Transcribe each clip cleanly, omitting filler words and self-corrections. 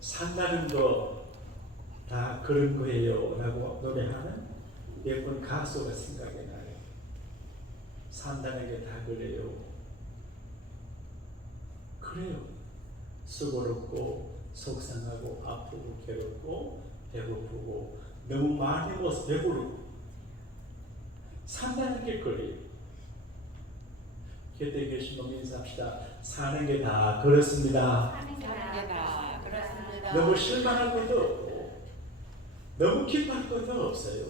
산다는 거 다 그런 거예요 라고 노래하는 예쁜 가수가 생각이 나요. 산다는 게 다 그래요. 그래요. 수고롭고 속상하고 아프고 괴롭고 배고프고 너무 많이 먹어서 배부르고 산다는 게 그래요. 곁에 계신 분 인사합시다. 사는 게 다 그렇습니다. 사는 게 다 그렇습니다. 너무 실망할 것도 없고 너무 기뻐할 것도 없어요.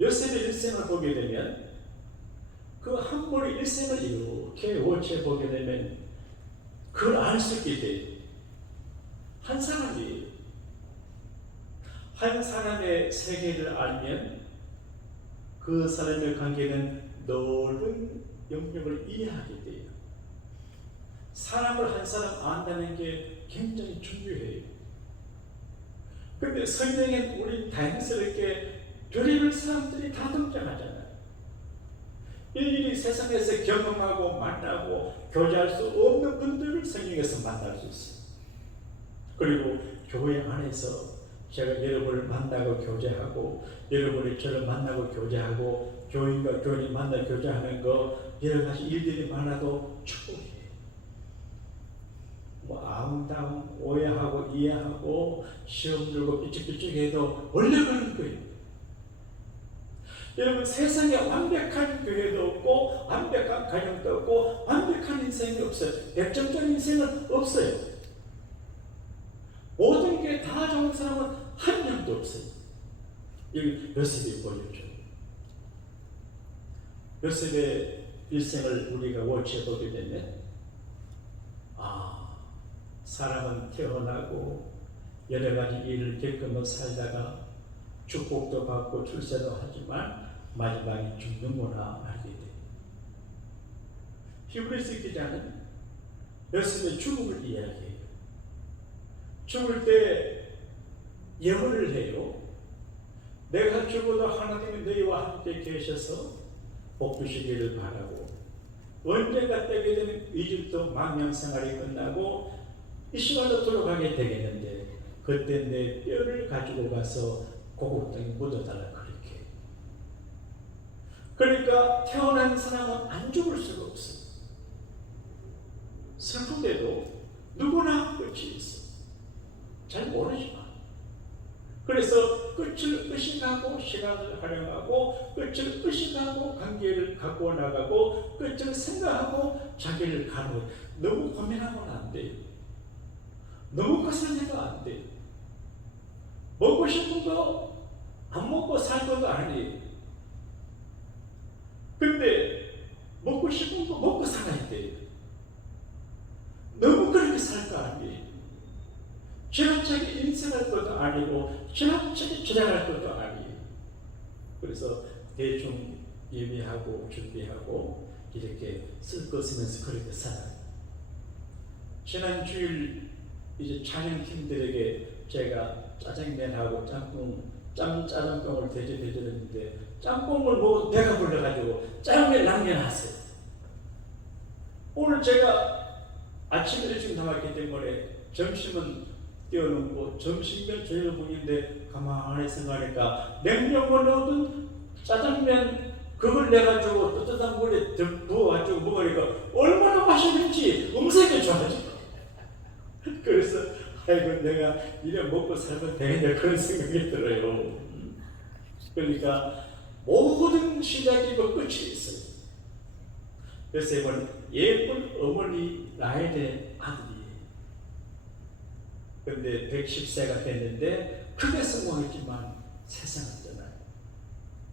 요셉의 일생을 보게 되면 그 한 번의 일생을 이렇게 오체 보게 되면 그걸 알 수 있게 돼요. 한 사람의 세계를 알면 그 사람의 관계는 넓은 영역을 이해하게 돼요. 사람을 한 사람 안다는 게 굉장히 중요해요. 그런데 성경에 우리 다행스럽게 별의별 사람들이 다 등장하잖아요. 일일이 세상에서 경험하고 만나고 교제할 수 없는 분들을 성경에서 만날 수 있어요. 그리고 교회 안에서 제가 여러분을 만나고 교제하고 여러분이 저를 만나고 교제하고 교인과 교인이 만나 교제하는 거 여러 가지 일들이 많아도 축복이에요. 뭐 아웅다웅 오해하고 이해하고 시험 들고 삐죽삐죽해도 원래 그런 거예요. 여러분 세상에 완벽한 교회도 없고 완벽한 가정도 없고 완벽한 인생이 없어요. 100점짜리 인생은 없어요. 모든 게 다 좋은 사람은 한 명도 없어요. 여기 요셉이 보여줘. 요셉의 일생을 우리가 워치해 보게 되면 사람은 태어나고 여러 가지 일을 겪으면서 살다가 축복도 받고 출세도 하지만 마지막에 죽는구나 알게 돼요. 히브리서 기자는 요셉의 죽음을 이야기해요. 죽을 때 예언을 해요. 내가 죽어도 하나님이 너희와 함께 계셔서 복 주시기를 바라고 언제가 때게 되면 이집트 망명 생활이 끝나고 이스라엘로 돌아가게 되겠는데 그때 내 뼈를 가지고 가서 고국 땅에 묻어달라 그렇게. 그러니까 태어난 사람은 안 죽을 수가 없어요. 슬픈데도 누구나 끝이 있어. 잘 모르지만. 그래서 끝을 의식하고 시간을 활용하고 끝을 의식하고 관계를 갖고 나가고 끝을 생각하고 자기를 가는. 너무 고민하면 안 돼요. 너무 거슬려도 안 돼요. 먹고 싶은 거 안 먹고 살 것도 아니에요. 근데 먹고 싶은 거 먹고 살아야 돼요. 너무 그렇게 살 거 아니에요. 지나치게 인생할 것도 아니고 지나치게 주장할 것도 아니에요. 그래서 대충 예비하고 준비하고 이렇게 쓸 거 쓰면서 그렇게 살아요. 지난 주일 이제 찬양팀들에게 제가 짜장면하고 짜장뽕을 대접해드렸는데 짬뽕을 먹어도 배가 불러가지고 짜장면 남겨놨어요. 오늘 제가 아침 일찍 나왔기 때문에 점심은 띄워놓고 점심면 저녁분인데 가만히 생각하니까 냉장고에 넣어둔 짜장면 그걸 내가지고 뜨뜻한 물에 부어가지고 먹으니까 얼마나 맛있는지 음색이 좋아져. 그래서 아이고 내가 이래 먹고 살면 되겠냐 그런 생각이 들어요. 그러니까 모든 시작이고 끝이 있어요. 요셉은 예쁜 어머니 라헬의 아들이에요. 그런데 110세가 됐는데 크게 성공했지만 세상을 떠나요.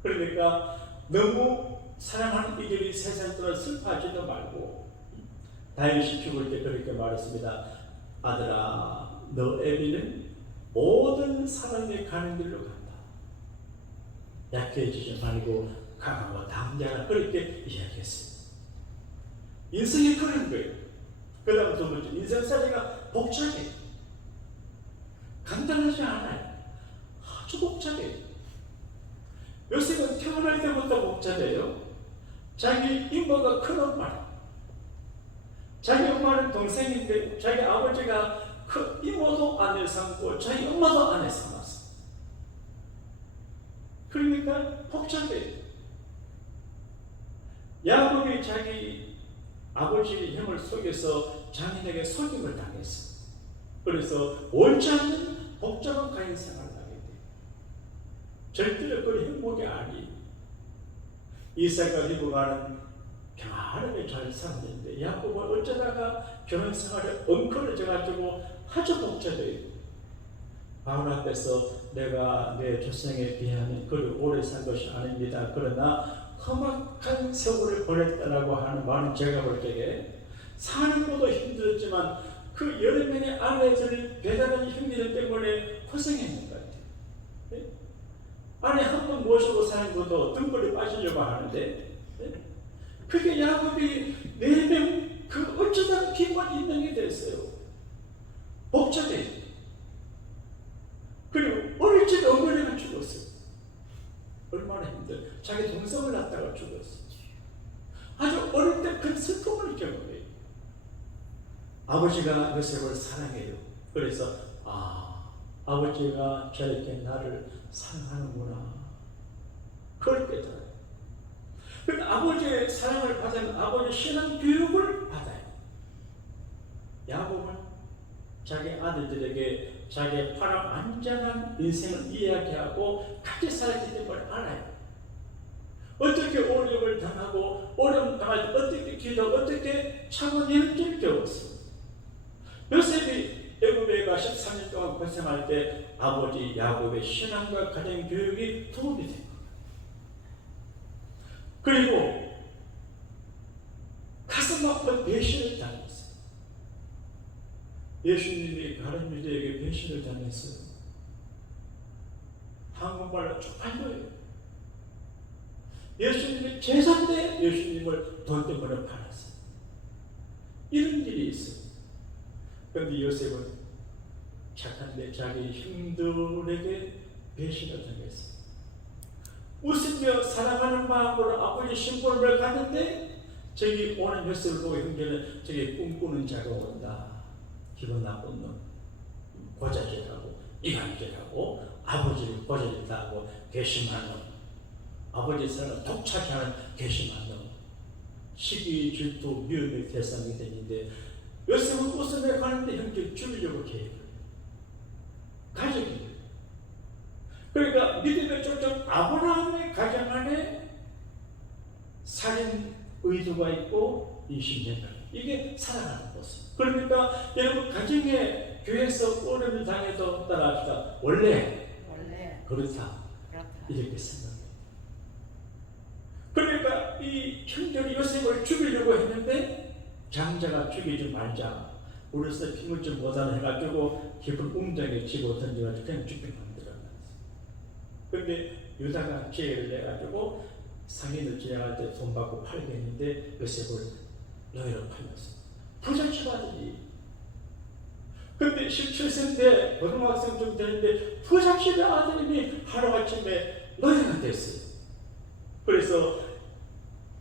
그러니까 너무 사랑하는 이들이 세상 떠나 슬퍼하지도 말고 다윗이 죽을 때 그렇게 말했습니다. 아들아 너 애비는 모든 사람이 가는 길로 간다. 약해지지 말고 강하고 담대하라 그렇게 이야기했어요. 인생이 그런 거예요. 그 다음 두 번째 인생살이가 복잡해요. 간단하지 않아요. 아주 복잡해요. 요셉은 태어날 때부터 복잡해요. 자기 이모가 큰 엄마, 자기 엄마는 동생인데 자기 아버지가 아내 삼고 자기 엄마도 아내 삼았어. 그러니까 복잡해. 야곱이 자기 아버지 형을 속여서 장인에게 속임을 당했어. 그래서 옳지 않는 복잡한 가인 생활을 하게 돼. 절대로 그 행복이 아니. 이삭과 리브가는 평안하게 잘 살았는데 야곱은 어쩌다가 결혼 생활에 엉클어져가지고 아주 복잡해. 바울 앞에서 내가 내 조상에 비하면 그리 오래 산 것이 아닙니다. 그러나 험악한 세월을 보냈다라고 하는 말은 제가 볼 때에 사는 것도 힘들었지만 그 여러 명의 아내들 배달하는 형제들 때문에 고생했는 것 같아요. 네? 아내 한 번 모시고 사는 것도 등골이 빠지려고 하는데 네? 그게 야곱이 4명 그 어쩌다 기분 인명이 됐어요. 복잡해. 그리고 어릴 적에 어머니가 죽었어요. 얼마나 힘들어. 자기 동생을 낳다가 죽었어. 아주 어릴 때 큰 슬픔을 겪어요. 아버지가 요셉을 사랑해요. 그래서 아버지가 저렇게 나를 사랑하는구나. 그걸 깨달아요. 그런데 아버지의 사랑을 받으면 아버지 신앙 교육을 받아요. 야곱은 자기 아들들에게 자기의 파란만장한 인생을 이야기하고 같이 살기 때문에 알아요. 어떻게 어려움을 당하고 어려움 당할 때 어떻게 기도 어떻게 참아내는지를 배웠어요. 요셉이 애굽에 가 13년 동안 고생할 때 아버지 야곱의 신앙과 가정 교육이 도움이 된 거예요. 그리고 가슴 아픈 배신을 당했어요. 예수님이 다른 유대에게 배신을 당했어요. 한국말로 쪽팔려요. 예수님이 제사인데 예수님을 돈 때문에 팔았어요. 이런 일이 있어요. 그런데 요셉은 착한데 자기 형들에게 배신을 당했어요. 웃으며 사랑하는 마음으로 아버지 심부름을 갔는데 저기 오는 요셉을 보고 형제는 저기 꿈꾸는 자가 온다. 기분 나쁜 놈, 고자질하고 이간질하고 아버지를 고자질하고 괘씸한 놈, 아버지 사랑을 독차게 하는 괘씸한 놈, 시기, 질투, 미움의 대상이 되는데 요셉은 웃음에 가는데 형제를 죽이려고 계획을 가족이. 그러니까 믿음의 쫓은 아브라함의 가정 안에 살인 의도가 있고 20년 이게 살아가는 모습. 그러니까 여러분 가정에 교회에서 어려움을 당해도 따라합시다. 원래 그렇다. 이렇게 생각해요. 그러니까 이 형들이 요셉을 죽이려고 했는데 장자가 죽이지 말자. 우리서 힘을 좀 못하는 해가지고 깊은 웅덩이에 집어 던져가지고 그냥 죽게 만들어놨어요. 그런데 유다가 기회를 내가지고 상인을 지나갈 때 돈 받고 팔겠는데 요셉을 노예로 팔렸어. 부잣집 아들이. 근데 17세인데 고등학생 좀 되는데 부잣집의 아들이 하루아침에 노예가 됐어요. 그래서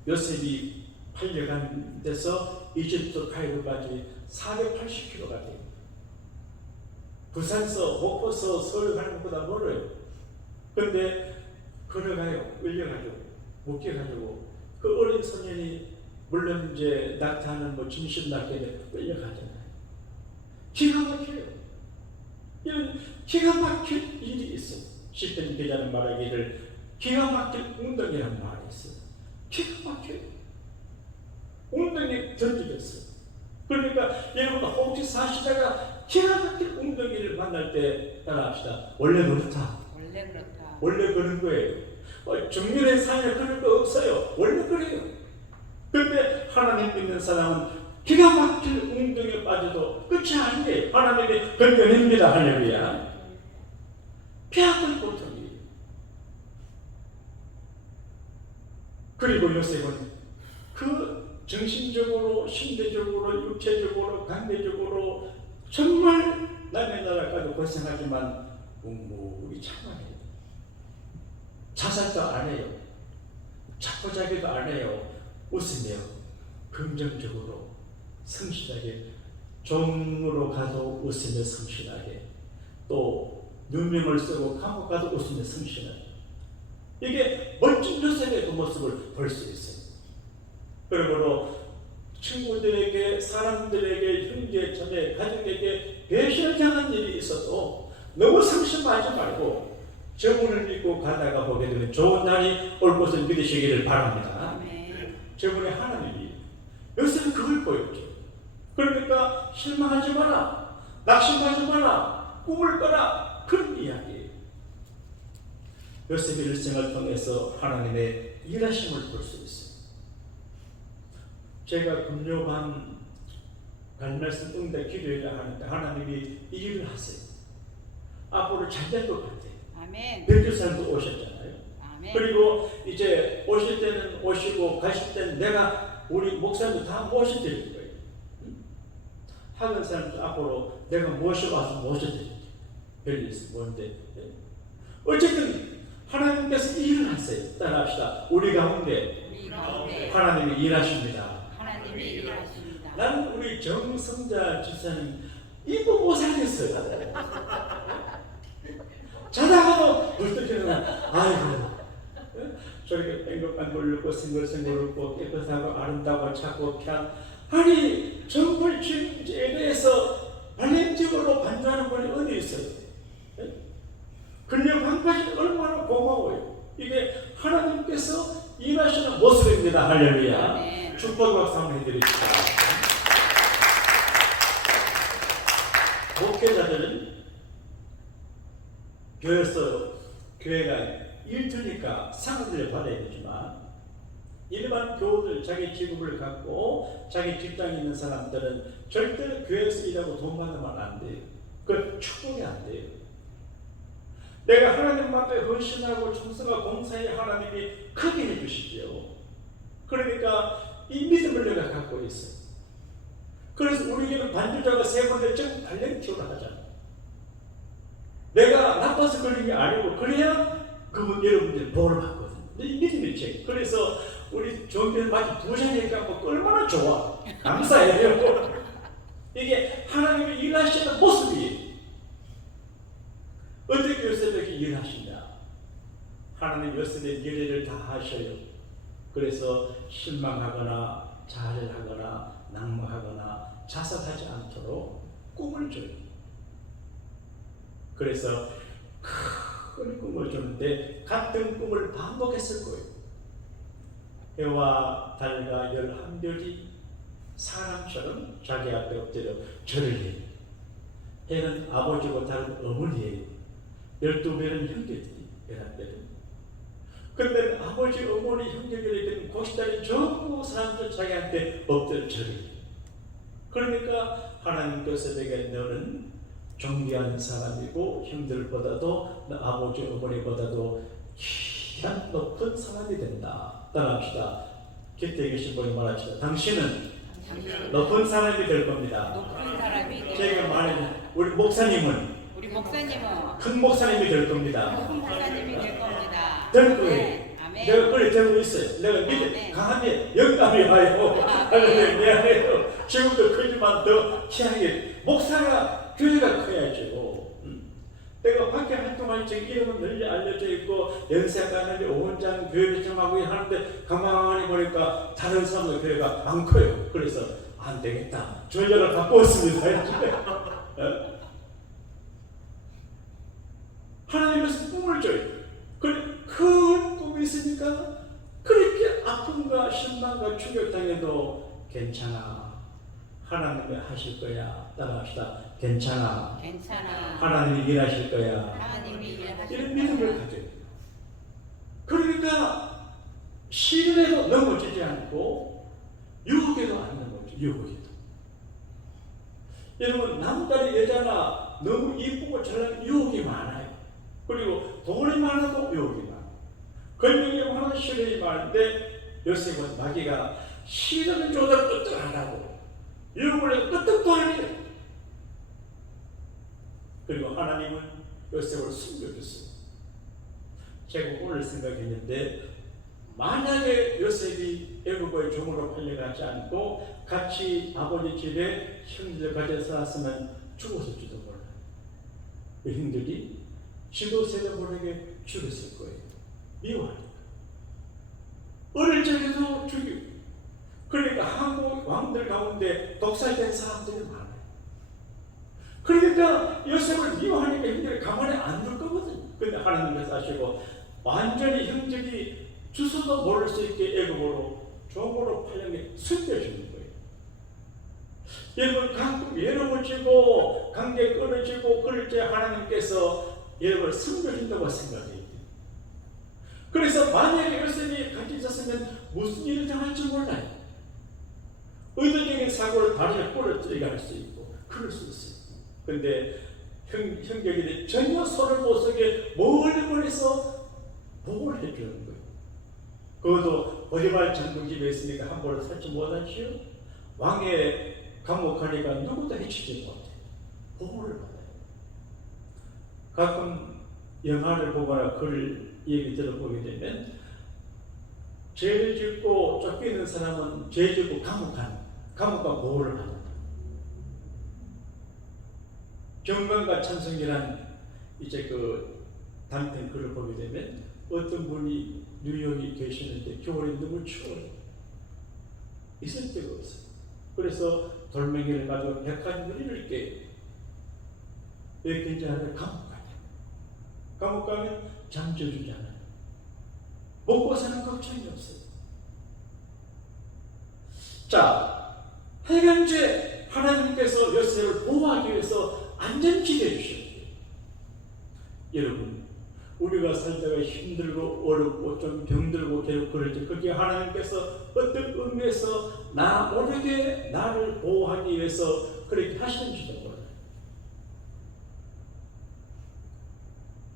요셉이 팔려간 데서 이집트 카이로까지 480km가 돼요. 부산서, 목포서, 서울 가는 것보다 멀어요. 근데 걸어가요. 끌려가지고 묶여가지고 그 어린 소년이 물론 이제 낙타는 뭐 중심 낙타에 끌려가잖아요. 기가 막혀요. 이런 기가 막힐 일이 있어요. 시편 기자는 말하기를 기가 막힐 웅덩이라는 말이 있어요. 기가 막혀요. 웅덩이에 던지겠어요. 그러니까 여러분 혹시 사시다가 기가 막힐 웅덩이를 만날 때 따라합시다. 원래 그렇다. 원래 그런 거예요. 정면의 삶에 그럴 거 없어요. 원래 그래요. 그런데 하나님 믿는 사람은 기가 막힐 웅덩이에 빠져도 끝이 아니에요. 하나님이 건져냅니다. 할렐루야. 폐악은 고통이에요. 그리고 요셉은 그 정신적으로, 심리적으로, 육체적으로, 관계적으로 정말 남의 나라까지 고생하지만 묵묵히 참아내요. 자살도 안 해요. 자포자기도 안 해요. 웃으며 긍정적으로 성실하게 종으로 가도 웃으며 성실하게 또 누명을 쓰고 감옥 가도 웃으며 성실한, 이게 멋진 요셉의 그 모습을 볼 수 있어요. 그러므로 친구들에게, 사람들에게, 형제, 자매, 가족에게 배신을 당한 일이 있어도 너무 상심하지 말고 저분을 믿고 가다가 보게 되면 좋은 날이 올 것을 믿으시기를 바랍니다. 아멘. 저분의 하나님이 요셉은 그걸 보였죠. 그러니까 실망하지 마라, 낙심하지 마라, 꿈을 꿔라, 그런 이야기예요. 요셉의 일생을 통해서 하나님의 일하심을 볼 수 있어요. 제가 금요반 말씀 응답 기도회를 하는데 하나님이 이 일을 하세요. 앞으로 잘 될 것 같아요. 아멘. 백주사님도 오셨잖아요. 아멘. 그리고 이제 오실 때는 오시고 가실 때는 내가 우리 목사님도 다 모셔드릴 거예요. 학원 사람도 앞으로 내가 모셔와서 모셔드릴 거예요. 별일 있어 뭔데? 어쨌든 하나님께서 일을 하세요. 따라합시다. 우리 가운데 하나님이 일하십니다. 하나님이 일하십니다. 나는 우리 정성자 집사님 이거 못 살겠어요. 자다가도 벌떡 일어나, 아이고 저렇게 뺑글뺑글 돌리고 생글생글 웃고 깨끗하고 아름다워 찾고 편, 아니 정말 주님에 대해서 발냄직으로 반주하는 분이 어디 있어요? 그냥 한 가지 얼마나 고마워요. 이게 하나님께서 일하시는 모습입니다. 할렐루야. 네. 축복 박수 한번 해드립시다. 목회자들은 교회가 일터니까 상을 받아야 되지만 일반 교우들, 자기 직업을 갖고 자기 직장에 있는 사람들은 절대 교회에서 일하고 돈 받으면 안 돼요. 그건 축복이 안 돼요. 내가 하나님 앞에 헌신하고 충성과 봉사에 하나님이 크게 해주시죠. 그러니까 이 믿음을 내가 갖고 있어요. 그래서 우리 교회는 반주자가 3번째 좀 발렌티오를 하잖아요. 내가 나빠서 그런 게 아니고 그래야 그분 여러분들이 복을 받거든요. 이 믿음이 책. 그래서 우리 종교는 마치 부자니까 뭐 얼마나 좋아. 감사해요. 이게 하나님이 일하시는 모습이에요. 어떻게 요셉에게 일하시냐? 하나님 요셉의 일을 다 하셔요. 그래서 실망하거나 자살하거나 낙마하거나 자살하지 않도록 꿈을 줘요. 그래서 큰 꿈을 줬는데 같은 꿈을 반복했을 거예요. 해와 달과 11별이 사람처럼 자기 앞에 엎드려 절을 해요. 해는 아버지고 달은 어머니예요. 12별은 형제들이 11별은. 그런데 아버지, 어머니, 형제들에게는 곡식달이 전부 사람들 자기한테 엎드려 절을 해요. 그러니까 하나님께서 내게 너는 존귀한 사람이고 형들보다도 아버지 어머니보다도 귀한 높은 사람이 된다. 따라합시다. 곁에 계신 분이 말합시다. 당신은 높은 사람이 될 겁니다. 높은 사람이 제가 말해요. 우리 목사님은 큰 목사님이 될 겁니다. 큰 목사님이 될 겁니다. 될 거예요. 네. 아멘. 내가 그래 되고 있어요. 내가 믿음 강하게 영감이 와요. 미안해요. 지금도 크지만 더 귀하게 목사가 교회가 커야죠. 내가 밖에 활동할 때 이름은 널리 알려져 있고 연세가 널리 오원장 교회를 정하고 하는데 가만히 보니까 다른 사람들 교회가 안 커요. 그래서 안 되겠다. 전략을 바꾸었습니다. 하나님께서 꿈을 줘요. 그래 큰 꿈이 있으니까 그렇게 아픔과 실망과 충격당해도 괜찮아. 하나님이 하실 거야. 따라합시다. 괜찮아. 하나님이 일하실 거야. 이런 믿음을 가져요. 그러니까 시련에도 넘어지지 않고 유혹에도 안 넘어져. 유혹에도. 여러분 남자나 여자나 너무 이쁘고 잘난 유혹이 많아요. 그리고 돈이 많아도 유혹이 많아요. 권력이 많아도 시련이 많은데 요셉은 마귀가 시련을 줘도 끄떡 안 하고 유혹을 해도 끄떡도 안 해요. 그리고 하나님은 요셉을 숨겨줬어요. 제가 오늘 생각했는데 만약에 요셉이 애국의 종으로 팔려가지 않고 같이 아버지 집에 형제들 같이 살았으면 죽었을지도 몰라요. 형들이 지도세대bor에게 죽였을 거예요. 미워하니까. 어릴 적에도 죽이고. 그러니까 한국 왕들 가운데 독살된 사람들이 많아요. 그러니까 요셉을 미워하니까 형들이 가만히 안 둘 거거든요. 근데 하나님께서 하시고 완전히 형들이 주소도 모를 수 있게 애굽으로 종으로 팔려게 숨겨주는 거예요. 여러분 가끔 외로워지고 관계 끊어지고 그럴 때 하나님께서 여러분을 숨겨준다고 생각해야 돼요. 그래서 만약에 요셉이 같이 있었으면 무슨 일을 당할지 몰라요. 의도적인 사고를 다리에 부러뜨리게 할 수 있고 그럴 수 있어요. 근데 형제들이 전혀 손을 못 쓰게 멀리서 보호를 해주는 거예요. 그것도 보디발 장군 집에 있으니까 함부로 살지 못하지요. 왕의 감옥 가니까 누구도 해치지 못해요. 보호를 받아요. 가끔 영화를 보거나 글 얘기 들어보게 되면 죄를 짓고 쫓기는 사람은 죄 짓고 감옥과 보호를 받는다. 경건과 찬송이란 이제 그 단편 글을 보게 되면 어떤 분이 뉴욕에 계시는데 겨울에 너무 추워요. 있을 데가 없어요. 그래서 돌멩이를 가지고 100칸 깨요. 왜 괜찮아요? 감옥 가요. 감옥 가면 잠재주잖아요. 먹고 사는 걱정이 없어요. 자, 해간제 하나님께서 요셉을 보호하기 위해서 안전지대 주셨어요. 여러분, 우리가 살다가 힘들고 어렵고 좀 병들고 괴롭고 그럴 때 그게 하나님께서 어떤 의미에서 나 모르게 나를 보호하기 위해서 그렇게 하시는지도 몰라요.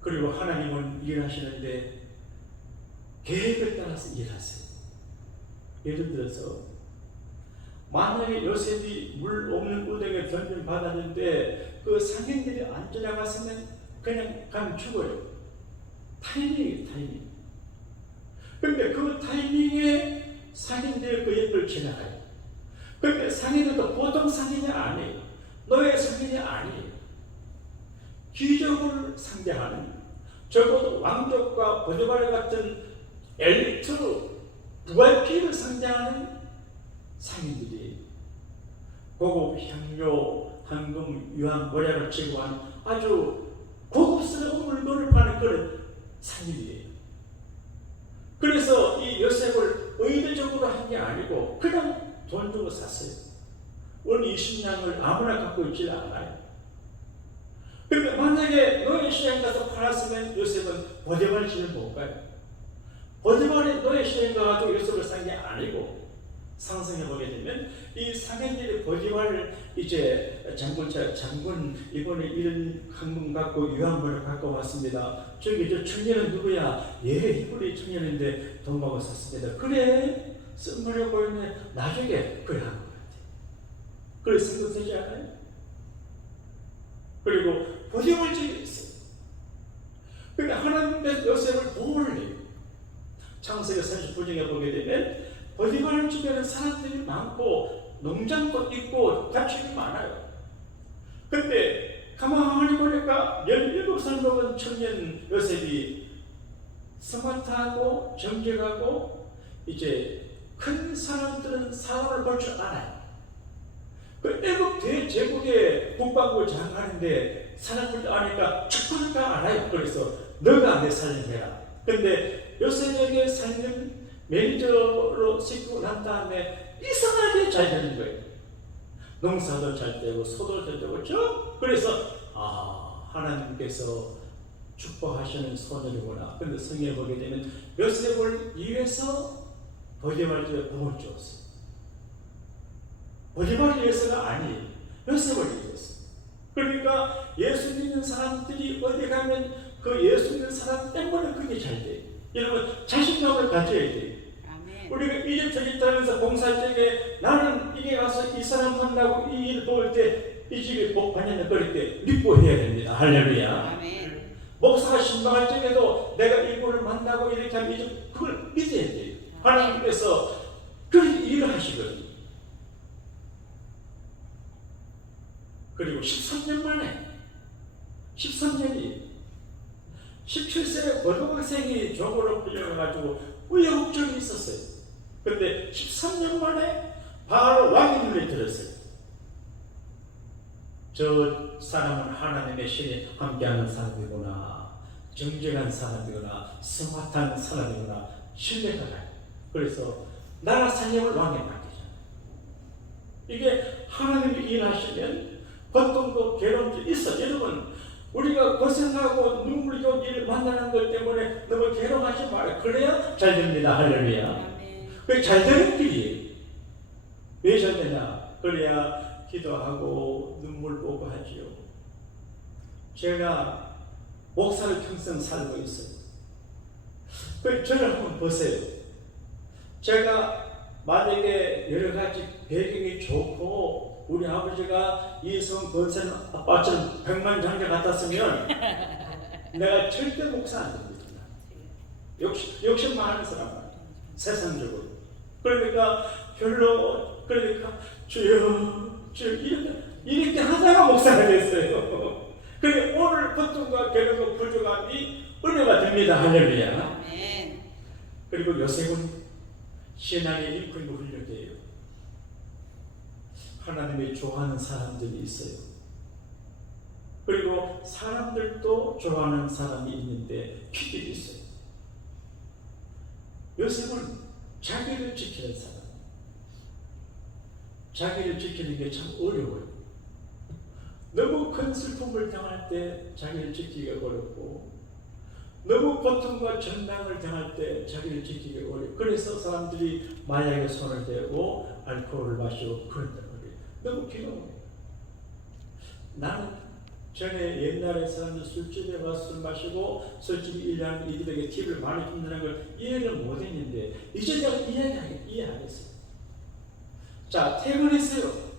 그리고 하나님은 일하시는데 계획을 따라서 일하세요. 예를 들어서 만약에 요셉이 물 없는 우등에 던짐받았는데 그 상인들이 안 쫓아갔으면 그냥 가면 죽어요. 타이밍이에요, 타이밍. 근데 그 타이밍에 상인들이 그 옆을 지나가요. 근데 상인들도 보통 상인이 아니에요. 노예 상인이 아니에요. 귀족을 상대하는, 적어도 왕족과 보디발 같은 엘리트 VIP를 상대하는 상인들이 고급 향료, 황금, 유황, 모략을 제공한 아주 고급스러운 물건을 파는 그런 상인이에요. 그래서 이 요셉을 의도적으로 한 게 아니고 그냥 돈 주고 샀어요. 원 20냥을 아무나 갖고 있지 않아요. 그런데 만약에 노예 시장 가서 팔았으면 요셉은 보디발 집을 못 가요. 보디발이 노예 시장 가가지고 요셉을 산 게 아니고, 상상해보게 되면 이 상인들이 보디발을 이제 장군 이번에 이런 황금 갖고 유황물을 갖고 왔습니다. 저기 저 청년은 누구야? 예, 이분이 청년인데 돈 받고 샀습니다. 그래? 쓴물이 보이네. 나중에 그래 한 것 같아요. 그래 생각되지 않아요? 그리고 보디발 집에 있어요. 그러니까 하나님께서 요셉을 보호를 해요. 창세기 39장에 보게 되면 보디발 집에는 사람들이 많고 농장도 있고 가축이 많아요. 근데 가만히 보니까 17살 먹은 청년 요셉이 스마트하고 정직하고 이제 큰 사람들은 사람을 볼 줄 알아요. 그 애국 대제국의 국방부 장관인데 사람을 아니까 축구를 다 알아요. 그래서 너가 내 살림해라. 근데 요셉에게 살림 매니저로 시키고 난 다음에 이상하게 잘 되는 거예요. 농사도 잘 되고 소도 잘 되고 그래서 하나님께서 축복하시는 소년이구나. 근데 성경에 보게 되면 요셉을 위해서 보디발 집에 복을 주었어요. 보디발을 위해서가 아니에요. 요셉을 위해서. 그러니까 예수 믿는 사람들이 어디 가면 그 예수 믿는 사람 때문에 그게 잘 돼요. 여러분 자신감을 가져야 돼요. 아멘. 우리가 이집트 있다면서 봉사할 적에 나는 이게 가서 이 사람 만나고 이 일 도울 때 이 집에 복 받는 그럴 때 믿고 해야 됩니다. 할렐루야. 아멘. 목사가 신방할 적에도 내가 이분을 만나고 이렇게 하면 이제 그걸 믿어야 돼요. 하나님께서 그렇게 일을 하시거든요. 그리고 13년 만에 13년이 17세 고등학생이 종으로 풀려가지고 우여곡절이 있었어요. 그런데 13년 만에 바알 왕의 눈에 들었어요. 저 사람은 하나님의 신이 함께하는 사람이구나, 정직한 사람이구나, 스마트한 사람이구나 신뢰가 가요. 그래서 나라 사냥을 왕에 맡기잖아요. 이게 하나님이 일하시면 고통도 괴로움도 있어. 여러분, 우리가 고생하고 눈물이고 일을 만나는 것 때문에 너무 괴로워하지 말아요. 그래야 잘 됩니다. 할렐루야. 그게 잘 되는 길이에요. 왜 잘 되냐? 그래야 기도하고 눈물 보고 하지요. 제가 목사를 평생 살고 있어요. 저를 한번 보세요. 제가 만약에 여러 가지 배경이 좋고 우리 아버지가 이성 건설 아빠처럼 백만장자 같았으면 내가 절대 목사 안 됩니다. 욕심 많은 사람, 세상적으로. 그러니까 주여 이렇게 하다가 목사가 됐어요. 그게 오늘 고통과 괴로움과 부족함이 은혜가 됩니다. 할렐루야. 아멘. 그리고 요셉은 신앙의 일꾼으로 훈련돼요. 하나님이 좋아하는 사람들이 있어요. 그리고 사람들도 좋아하는 사람이 있는데 귀들이 있어요. 요셉은 자기를 지키는 사람. 자기를 지키는 게 참 어려워요. 너무 큰 슬픔을 당할 때 자기를 지키기가 어렵고, 너무 고통과 전당을 당할 때 자기를 지키기 어려워요. 그래서 사람들이 마약에 손을 대고 알코올을 마시고 그런단 말이에요. 너무 괴로워요. 나는 전에 옛날에 사람들 술집에 가서 술 마시고 술집이 일하는 이들에게 팁을 많이 준다는 걸 이해를 못했는데 이제 내가 이해하겠어요. 자, 퇴근했어요.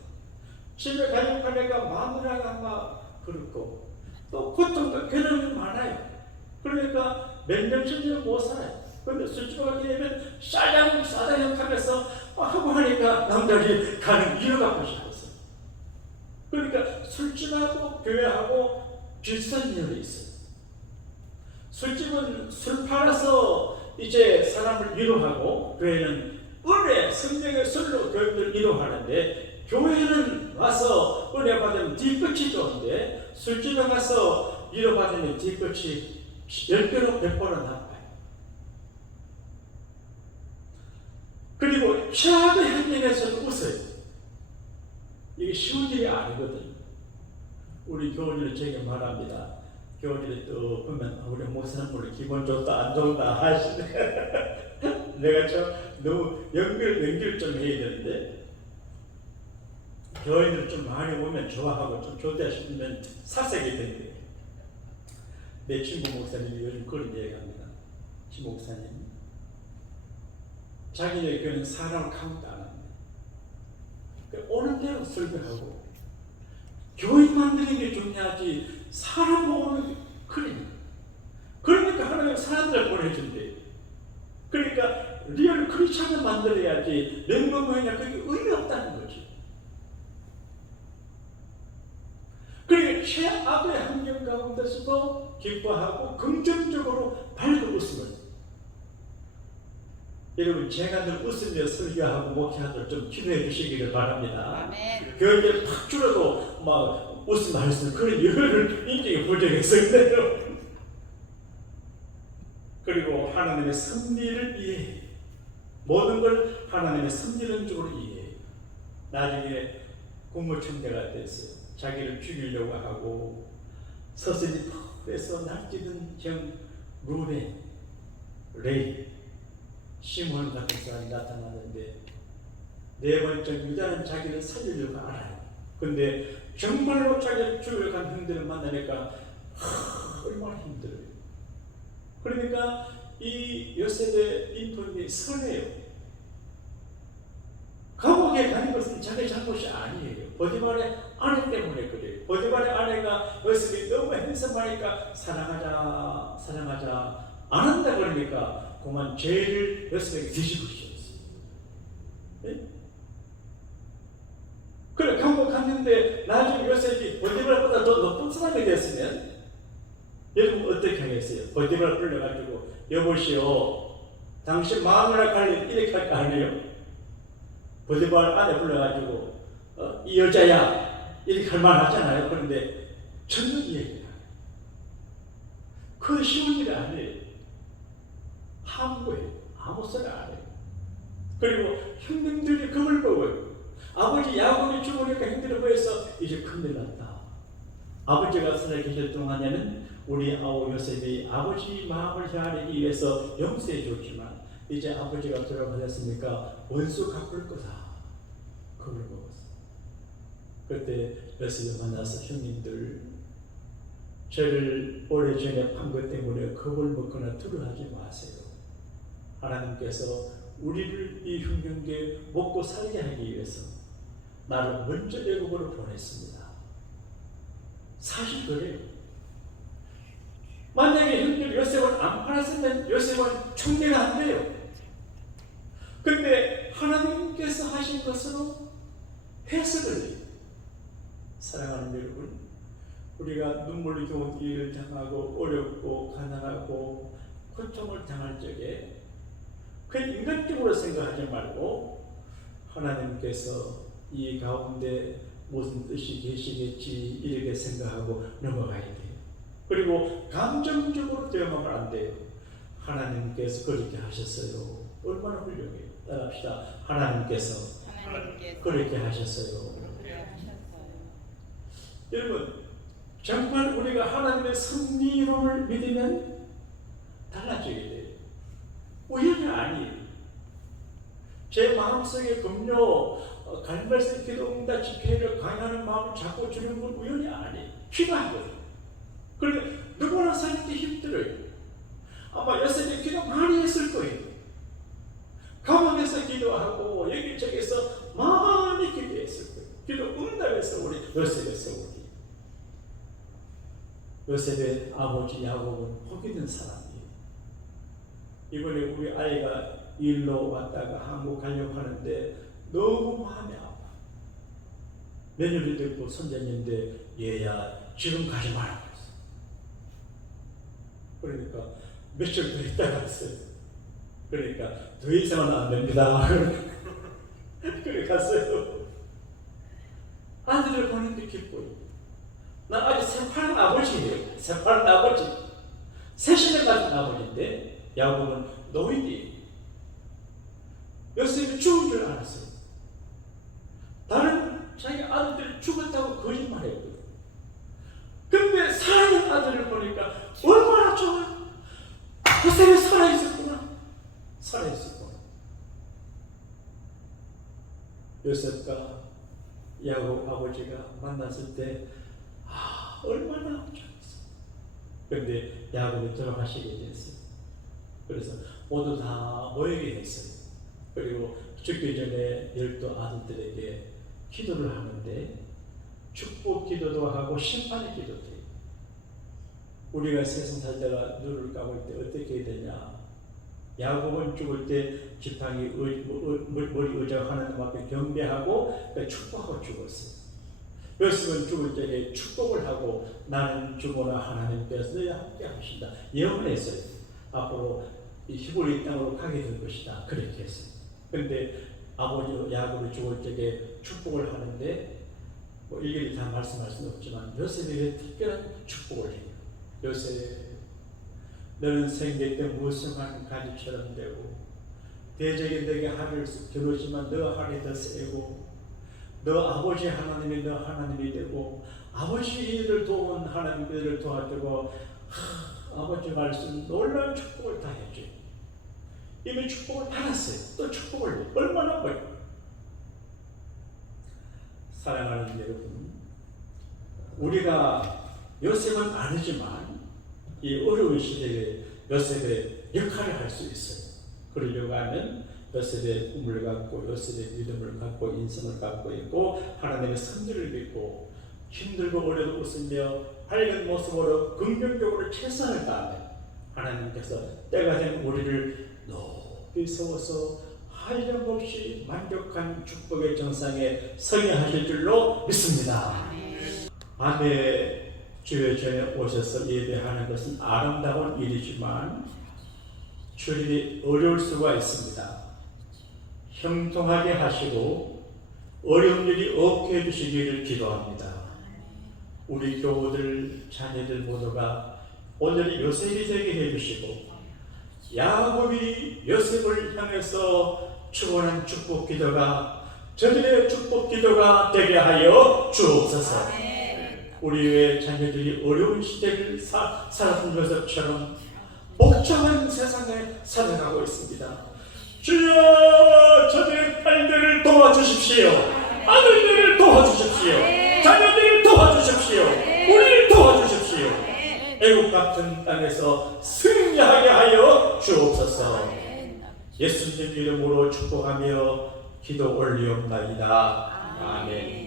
집에 가려고 하니까 마누라가 막 그렇고 또 고통과 괴로움이 많아요. 그러니까 몇 년쯤 못 살아요. 그런데 술집에 가게 되면 싸다형 하면서 하고 하니까 남자들이 가는 이유가 보시겠어요. 그러니까 술집하고 교회하고 비슷한 면이 있어요. 술집은 술 팔아서 이제 사람을 위로하고, 교회는 은혜, 성령의 술로 교회를 위로하는데, 교회는 와서 은혜 받으면 뒤끝이 좋은데 술집에 가서 위로받으면 뒤끝이 10배로 100배로 나빠요. 그리고 최악의 환경에서도 웃어요. 이게 쉬운 일이 아니거든요. 우리 교우들이 제게 말합니다. 교우들이 또 보면 우리 목사님 우리 기분 좋다 안 좋다 하시네. 내가 너무 연결 좀 해야 되는데, 교인들 좀 많이 오면 좋아하고 좀 좋다 싶으면 사색이 된대요. 내 친구 목사님이 요즘 그런 얘기합니다. 친구 목사님, 자기네 교회는 사람을 카운트 안 합니다. 오는 대로 설교하고, 교인 만드는 게 중요하지 사람 모으는 게 그래. 그러니까 하나님 사람들을 보내준대. 그러니까 리얼 크리스천을 만들어야지 명문모이나 그게 의미 없다는 거지. 그러니까 최악의 환경 가운데서도 기뻐하고 긍정적으로 밝은 웃음을. 여러분, 제가 늘 웃으며 설교하고 목회하도록 좀 기도해 주시기를 바랍니다. 아멘. 교회에 팍 줄어도 막 웃으면 할 수 있는 그런 여유를 인정이 부족했어요. 그리고 하나님의 섭리를 이해해. 모든 걸 하나님의 섭리는 쪽으로 이해해. 나중에 국무총리가 됐어요. 자기를 죽이려고 하고 서신이 퍽에서 날뛰는 형 루벤, 레이, 시몬 같은 사람이 나타나는데, 네 번째 유다는 자기를 살리려고 알아요. 근데 정말로 자기를 죽이려고 하는 형들을 만나니까 얼마나 힘들어요. 그러니까 이 요셉의 인품이 선해요. 감옥에 가는 것은 자기 잘못이 아니에요. 보디발의 아내 때문에 그래요. 보디발의 아내가 요셉이 너무 핸섬하니까 사랑하자 안 한다 그러니까 그만 죄를 요셉에게 뒤집으셨어요. 네? 그래 감옥 갔는데 나중에 요셉이 보디발보다 더 높은 사람이 됐으면 여러분 어떻게 하겠어요? 보디발 불러가지고 여보시오 당신 마음을 갈래 이렇게 할 거 아니에요? 보디발 안에 불러가지고 이 여자야 이렇게 할 만 하잖아요. 그런데 전혀 얘기해요. 그 쉬운 일이 아니에요. 함부예요. 아무 소리 안 해요. 그리고 형님들이 그걸 보고요. 아버지 야곱이 죽으니까 힘들어 보여서 이제 큰일 났다. 아버지가 살아 계실 동안에는 우리 아우 요셉이 아버지 마음을 헤아리기 위해서 용서해 줬지만 이제 아버지가 돌아가셨으니까 원수 갚을 거다. 그걸 먹었어. 그때 요셉이 만나서 형님들 저를 오래전에 판 것 때문에 겁을 먹거나 두려워하지 마세요. 하나님께서 우리를 이 흉년기에 먹고 살게 하기 위해서 나를 먼저 애굽으로 보냈습니다. 사실 그래요. 만약에 형들 요셉을 안 팔았으면 요셉은 총리가 안 돼요. 근데 하나님께서 하신 것으로 해석을 해요. 사랑하는 여러분, 우리가 눈물이 겨운 일을 당하고 어렵고 가난하고 고통을 당할 적에 그냥 인간적으로 생각하지 말고 하나님께서 이 가운데 무슨 뜻이 계시겠지 이렇게 생각하고 넘어가야 돼요. 그리고 감정적으로 대응하면 안 돼요. 하나님께서 그렇게 하셨어요. 얼마나 훌륭해요. 따라합시다. 하나님께서 그렇게 하셨어요. 여러분, 정말 우리가 하나님의 섭리론을 믿으면 달라지게 돼요. 우연이 아니에요. 제 마음속에 금요 갈말씀 기도응답 집회를 강요하는 마음을 자꾸 주는 건 우연이 아니에요. 필요한 거예요. 그런데 누구나 살 때 힘들어요. 아마 요셉이 기도 많이 했을 거예요. 감옥에서 기도하고 여기저기서 많이 기도했을 거예요. 기도 응답해서 우리 요셉에서 우리 요셉의 아버지 야곱은 복 있는 사람이에요. 이번에 우리 아이가 일로 왔다가 한국 가려고 하는데 너무 마음이 아파. 며느리도 있고 손자인데 얘야 지금 가지 말라고 했어. 그러니까 며칠 더 있다가 왔어요. 그러니까 더 이상은 안 됩니다. 그래 갔어요. 아들을 보는데 기뻐요. 나 아직 새파란 아버지예요. 새파란 아버지. 새신을 가진 아버지인데 야곱은 노인이에요. 요셉이 죽은 줄 알았어요. 다른 자기 아들들이 죽었다고 거짓말했거든. 근데 살아있는 아들을 보니까 얼마나 좋아요. 요셉이 살아있었구나. 살아있었구나. 요셉과 야곱 아버지가 만났을 때 얼마나 좋았어. 그런데 야곱이 돌아가시게 됐어요. 그래서 모두 다 모이게 했어요. 그리고 죽기 전에 12 아들들에게 기도를 하는데 축복 기도도 하고 심판의 기도도 해요. 우리가 세상 살다가 눈을 감을 때 어떻게 해야 되냐. 야곱은 죽을 때 지팡이 머리 의자 하나님 앞에 경배하고 축복하고 죽었어요. 요셉은 죽을 때에 축복을 하고 나는 죽으나 하나님께서 너희와 함께 하신다. 예언했어요. 앞으로 이 히브리 땅으로 가게 될 것이다. 그렇게 했어요. 그런데 아버지 야곱이 죽을 때에 축복을 하는데 뭐 일일이 다 말씀할 수는 없지만 요셉이 왜 특별한 축복을 해요. 요셉, 너는 생길 때 무성한 가지처럼 되고 대적이 너에게 하를 겨누지만 너 하리 더 세고 너 아버지 하나님이 너 하나님이 되고 아버지를 도운 하나님들을 도와주고 아버지 말씀 놀라운 축복을 다 해줘요. 이미 축복을 받았어요. 또 축복을 해요. 얼마나 멀어요. 사랑하는 여러분, 우리가 요셉은 아니지만 이 어려운 시대에 요셉의 역할을 할 수 있어요. 그러려고 하면 요셉의 꿈을 갖고 요셉의 믿음을 갖고 인성을 갖고 있고 하나님의 선지를 믿고 힘들고 어려도 웃으며 밝은 모습으로 긍정적으로 최선을 다하면 하나님께서 때가 된 우리를 높이 세워서 한량없이 만족한 축복의 정상에 서게 하실 줄로 믿습니다. 밤에 주의 전에 오셔서 예배하는 것은 아름다운 일이지만 주님이 어려울 수가 있습니다. 형통하게 하시고 어려운 일이 없게 해주시기를 기도합니다. 우리 교우들, 자녀들 모두가 오늘 요셉이 되게 해주시고 야곱이 요셉을 향해서 축원한 축복 기도가 저들의 축복 기도가 되게 하여 주옵소서. 우리의 자녀들이 어려운 시대를 살았던 요셉처럼 복잡한 세상에 살아가고 있습니다. 주여, 저들의 딸들을 도와주십시오. 아들들을 도와주십시오. 자녀들을 도와주십시오. 우리를 도와주십시오. 애국 같은 땅에서 승리하게 하여 주옵소서. 예수님 이름으로 축복하며 기도 올리옵나이다. 아멘.